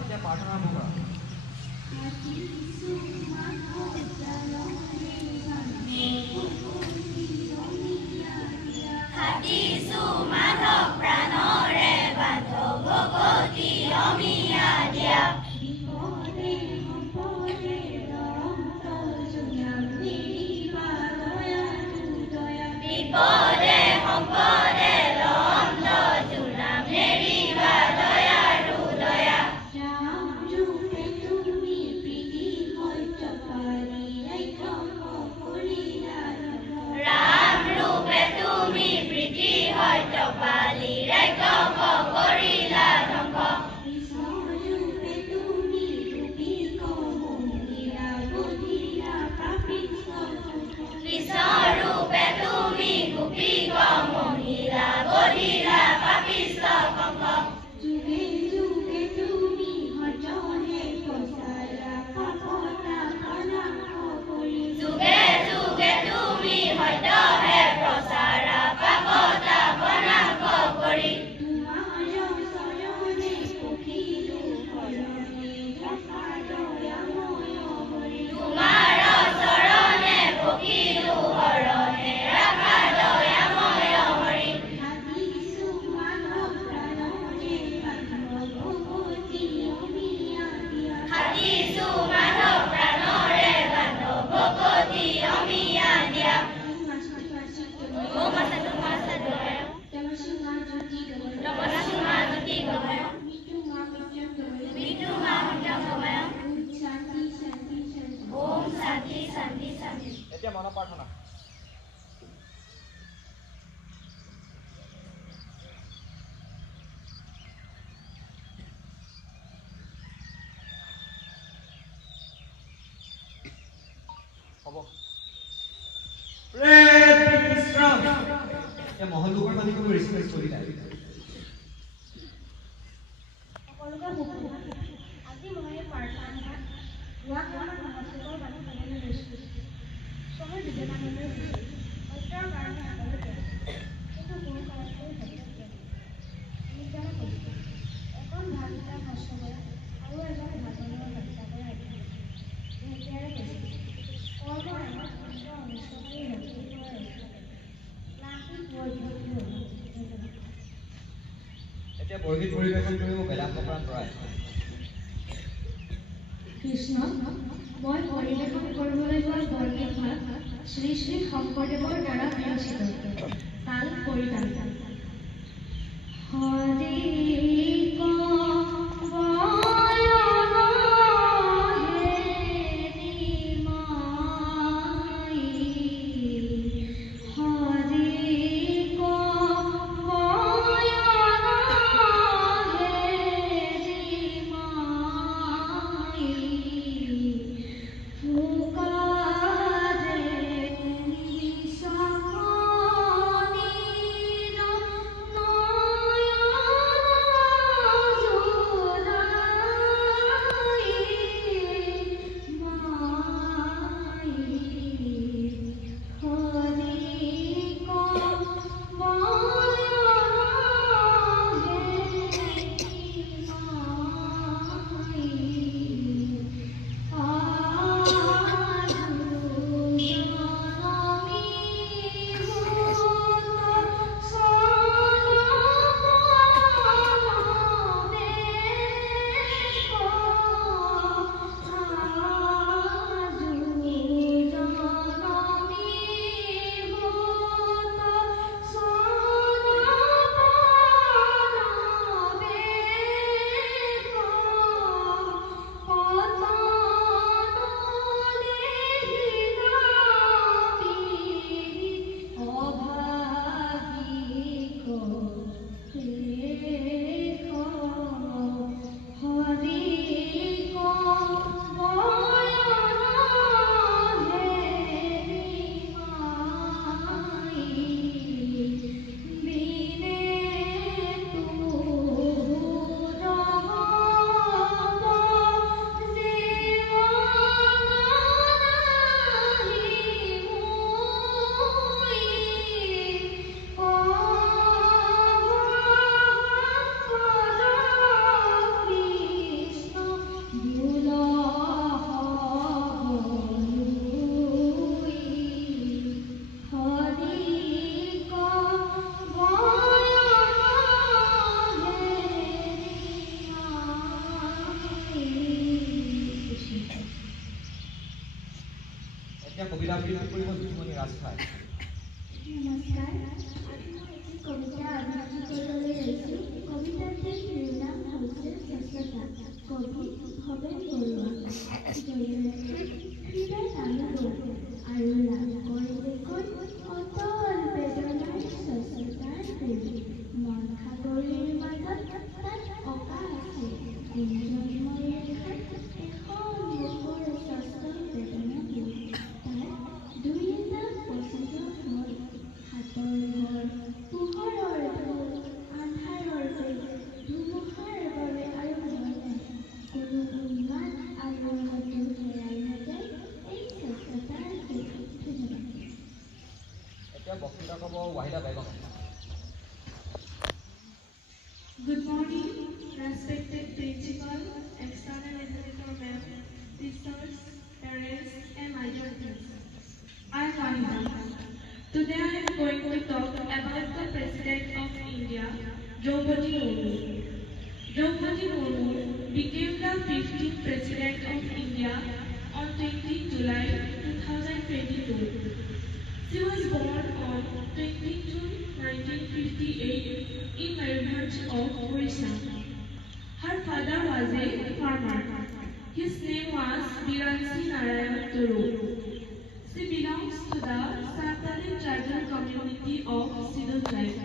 এতিয়া প্ৰাৰ্থনা আৰম্ভ কৰা। এতিয়া মনৰ প্ৰাৰ্থনা। হ'ব মহললোকৰ মালিককো ৰেচপেক্ট কৰি লাগে। আজি মই প্ৰাৰ্থনা স্বামী বিবেকানন্দৰ সত্যৰ কাৰণে আগলৈ কিন্তু কোনো কাৰণতেই এখন ভাগিতা ভাষ্য কৰা আৰু এজন ভাজনৰ ভাগিতা কৰা এতিয়াৰে কৈছিল কৰ্মৰ নামত অনিষ্টকাৰী শক্তি কৰা লাম্পিক এতিয়া বৰগীত পৰিৱেশন কৰিব বেলাপ প্ৰকাশ কৰায়। কৃষ্ণ মই পৰিৱেশন কৰিবলৈ যোৱা বৰগীত ভাগ শ্ৰী শ্ৰী শংকৰদেৱৰ দ্বাৰা বিৰচিত তাল পৰিতাল। হৰি কৰিব জ্যোতিমণি ৰাজখাই। নমস্কাৰ, আজি মই এটি কবিতা আবৃত্তি কৰিবলৈ লৈছোঁ। কবিতাটিৰ নাম হৈছে স্বচ্ছতা। কবি ভৱেন বৰুৱা। হৃদয় নামিব আৰু লাভ কৰিলেকৈ অতল বেদনাৰ স্বচ্ছতাৰ পুৰি। মন সাগৰীৰ মাজত তাত অঁকা আছে গুঞ্জনময় ৰেখাত এখন মুখৰ স্বচ্ছ বেদনা পুৰি। তাত দুই এটা পচিত ঘৰ, হাতৰ ঘৰ, পোহৰৰ ঢৌ, আন্ধাৰৰ বেগ, ধুমুহাৰ বাবে আৰু ভয় নাই। কোনো উন্মাদ আগ্ৰহতো হেৰাই নাযায় এই স্বচ্ছতাৰ পুৰি। ধন্যবাদ। এতিয়া বক্তৃতা ক'ব Wahida Begum. Good morning, respected principal, external executor ma'am, sisters, parents, and my dear friends. I am Wahida. Today I am going to talk about the President of India, Draupadi Murmu. Draupadi Murmu became the 15th President of India on 20 July 2022. She was born on 20 June 1958 in Mayurbhanj of Orissa. Her father was a farmer. His name was Biransi Narayan Turu. She belongs to the Santali tribal community of Sidhu tribe.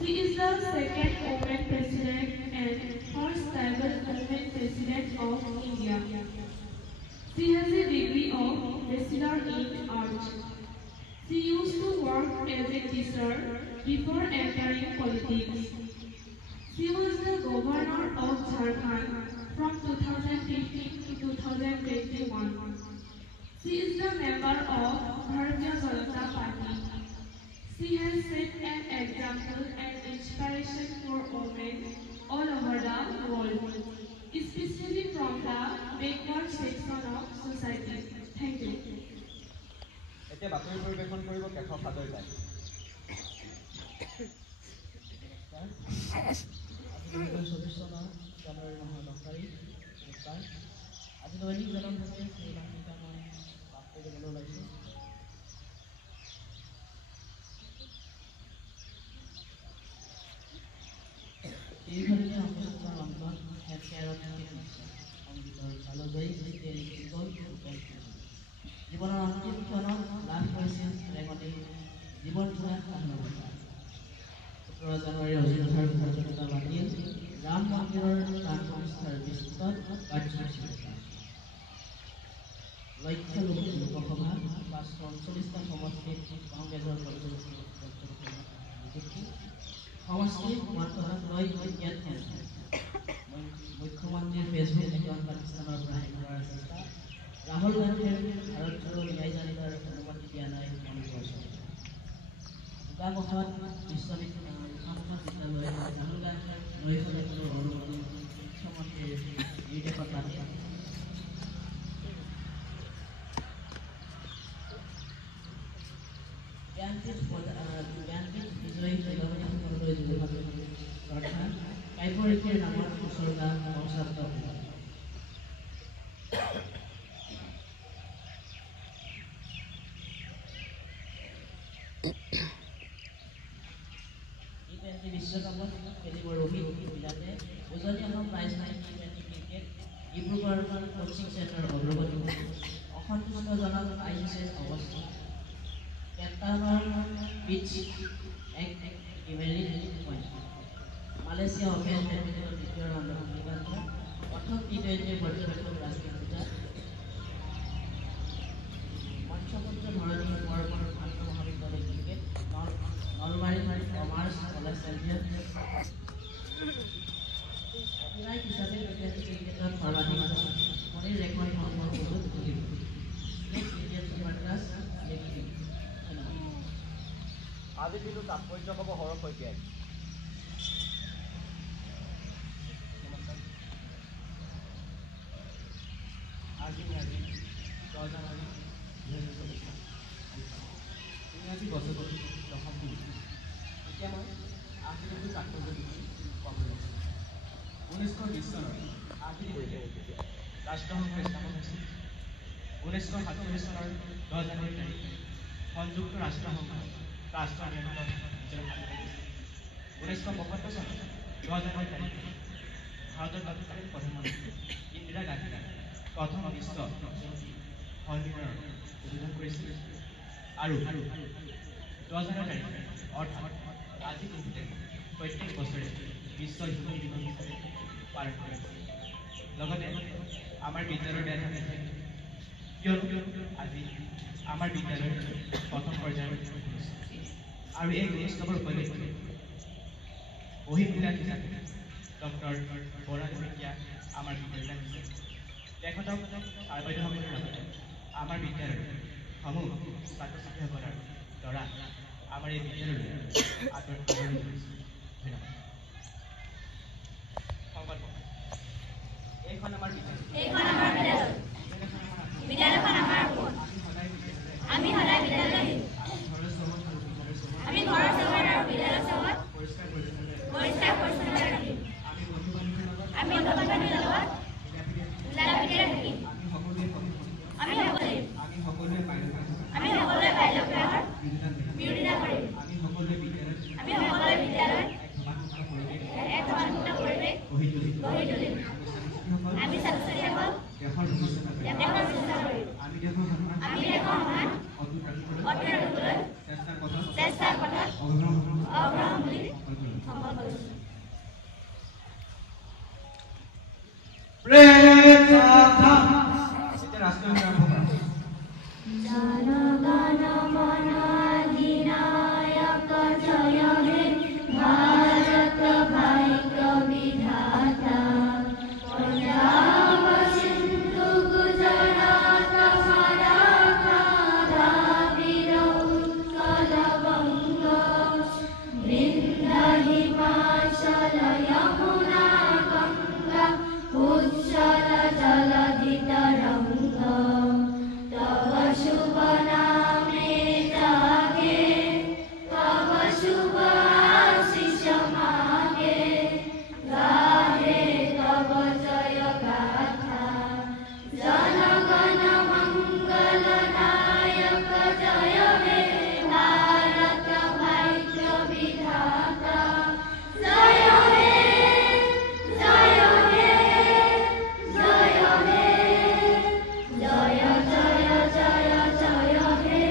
She is the second woman president and first tribal woman president of India. She has a degree of Bachelor in Arts. She used to work as a teacher before entering politics. She was the governor of Jharkhand from 2015 to 2021. She is the member of Bharatiya Janata Party. She has set an example and inspiration for women all over the world, especially from the backward section of society. Thank you. এতিয়া বাতৰি পৰিৱেশন কৰিব কেশৱ হাজৰিকাই। আজি 2024 চনৰ জানুৱাৰী মাহৰ 10 তাৰিখ বুধবাৰ। আজি দৈনিক জনম হৈছে শ্ৰীলংকিকা মই লাভ কৰিবলৈ ওলাইছোঁ। দীৰ্ঘদিনীয়া অসুস্থতাৰ অন্তত হেল্থকেয়াৰত সংগীতৰ কালজয়ী সৃষ্টিৰ জীৱনৰ অন্তিম ক্ষণত লাভ কৰিছিল ৰেকৰ্ডিং জীৱনজোৰা সাধনতা। 17 জানুৱাৰী অযোধ্যাৰ ভূমিকা বাতিল, ৰাম মন্দিৰৰ প্ৰাণ প্ৰতিষ্ঠাৰ বিস্তৃত কাৰ্যসূচী। লক্ষ লোকসভা 539টা সমষ্টিত কংগ্ৰেছৰ সমষ্টিত বৰ্তমান লৈ অজ্ঞাত মুখ্যমন্ত্ৰীৰ ফেচবুক একাউণ্ট পাকিস্তানৰ পৰা হেক কৰাৰ চেষ্টা। ৰাহুল গান্ধীৰ ভাৰত জোড়ো ন্যায়যাত্ৰাৰ অনুমতি দিয়া নাই মণিপুৰৰ চৰকাৰে। বোকামুখত বিশ্ববিদ্যালয় ৰাহুল গান্ধীৰ নৈশলৈ কোনো অনুমতি মুখ্যমন্ত্ৰীৰ নিৰ্দেশত বাতিল। জ্ঞানপীঠ বিজয়ী মেধাৱীসকললৈ যুৱভাৱে শ্ৰদ্ধা। কাব্যঋষিৰ নামত উচৰ্গা সংস্থাপ্ত T20 বিশ্বকাপত খেলিব ৰোহিত বিলাতে উজনি অসম প্ৰাইজ নাই T20 cricket Dibrugarh coaching centre অগ্ৰগতি অসন্তুষ্টজনক ICC অৱস্থা কেপ্টাউনৰ পিচ এক ইভেলিট পইণ্ট মালয়েছিয়া অপেন বেডমিণ্টন দ্বিতীয় ৰাউণ্ডৰ সিদ্ধান্ত প্ৰথম T20 পৰ্যবেক্ষক ৰাষ্ট্ৰীয় পূজা মঞ্চপুত্ৰ ধৰণী বৰ্মন আন্তঃমহাবিদ্যালয় cricket Nalbari commerce college champion অধিনায়ক হিচাপে T20 ক্ৰিকেটত সৰ্বাধিক ধনীৰ ৰেকৰ্ড ভংগৰ সুযোগ ঘটিব ইণ্ডিয়ান ছুপাৰষ্টাৰ্ছ আজি দিনটো তাৎপৰ্য ক'ব সৌৰভ শইকীয়াই। আজি 10 জানুৱাৰী 2024 ইংৰাজী বছৰৰ দশম দিন। এতিয়া মই আজি দিনটো তাৎপৰ্য বিষয়ে ক'বলৈ লৈছোঁ। 1920 চনত আজি দিনটোতে ৰাষ্ট্ৰসংঘই স্থাপন হৈছিল। 1947 চনৰ 10 জানুৱাৰী তাৰিখে সংযুক্ত ৰাষ্ট্ৰসংঘ ৰাষ্ট্ৰ আন্দোলনত নিজৰ হাত লাগিছিল। 1972 চনৰ 10 জানুৱাৰী তাৰিখে ভাৰতৰ তৎকালীন প্ৰধানমন্ত্ৰী ইন্দিৰা গান্ধীয়ে প্ৰথম বিশ্ব সন্মিলনৰ উদ্বোধন কৰিছিল আৰু 10 জানুৱাৰী তাৰিখে অৰ্থাৎ আজি দিনটোতে প্ৰত্যেক বছৰে বিশ্ব শিশু দিৱস হিচাপে পালন কৰা হৈছে। লগতে আমাৰ বিদ্যালয়ৰ বেয়া থাকে কিয়নো আজি আমাৰ বিদ্যালয়ৰ প্ৰথম পৰ্যায়ৰ আৰু এই গুণোৎসৱৰ উপলক্ষে অভিজ্ঞতা হিচাপে ডক্টৰ বৰুণ শইকীয়া আমাৰ বিদ্যালয়লৈ আহিছে। তেখেতক ছাৰ বাইদেউসকলৰ লগতে আমাৰ বিদ্যালয়ৰ সমূহ ছাত্ৰ ছাত্ৰীসকলৰ দ্বাৰা আমাৰ এই বিদ্যালয়লৈ আদৰণি জনাইছোঁ। ধন্যবাদ। সংবাদ এইখন আমাৰ বিদ্যালয়। আমি সদায় বিদ্যালয় আমি ঘৰৰ চৌহদ আৰু বিদ্যালয় চৌহদ পৰিষ্কাৰ পৰিচ্ছন্ন ৰাখিম। আমি বন্ধু-বান্ধৱীৰ লগত মিলা প্ৰীতিৰে থাকিম। আমি সকলোৱে বাল্যবিবাহৰ বিৰোধিতা কৰিম। আমি সকলোৱে বিদ্যালয়ত এক সমানমুক্ত পৰিৱেশ গঢ়ি তুলিম। আমি ছাত্ৰ-ছাত্ৰীসকল দেশৰ চেষ্টা কৰিম। আমি দেশৰ সন্মান অটুট ৰাখিবলৈ চেষ্টাৰ পথত অগ্ৰসৰ বুলি সংকল্প লৈছোঁ। এতিয়া ৰাষ্ট্ৰীয় আৰম্ভ কৰা। জনগণ মন অধিনায়ক জয় হে ভাৰত ভাগ্য বিধাতা। পঞ্জাব সিন্ধু গুজৰাট মাৰাঠা দ্ৰাবিড় উৎকল বংগ বৃন্দা হিমাচল যমুনা গঙ্গা উচ্ছল জলধি তরঙ্গ। তব শুভ নামে জাগে তব শুভ আশিষ মাগে। গাহে তব জয় গাথা জনগণ মঙ্গল নায়ক জয় হে ভারত ভাগ্য বিধাতা। জয় হে জয় হে জয় হে জয় জয় জয় জয় হে।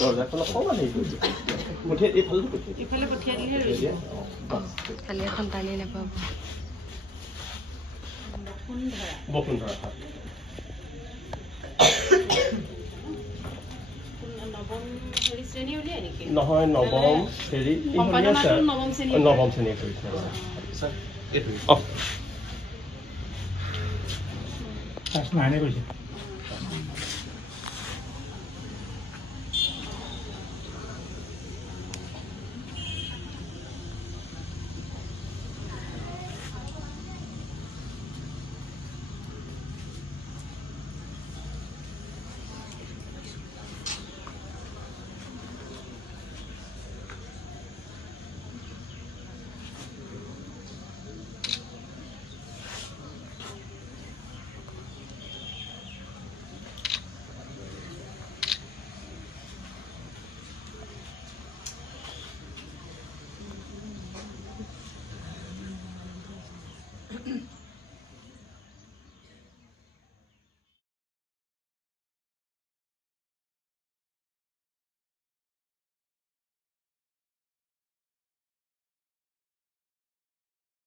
দৰ্জাখন অকণমান হেৰি কৰিছে ইফালে পঠিয়াই দিলে খালি এখন টানি নাপাব। বসুন্ধৰা নৱম শ্ৰেণী উলিয়াই নেকি? নহয়, নৱম হেৰি নৱম শ্ৰেণীয়ে কৰিছে। নাইনে কৰিছে।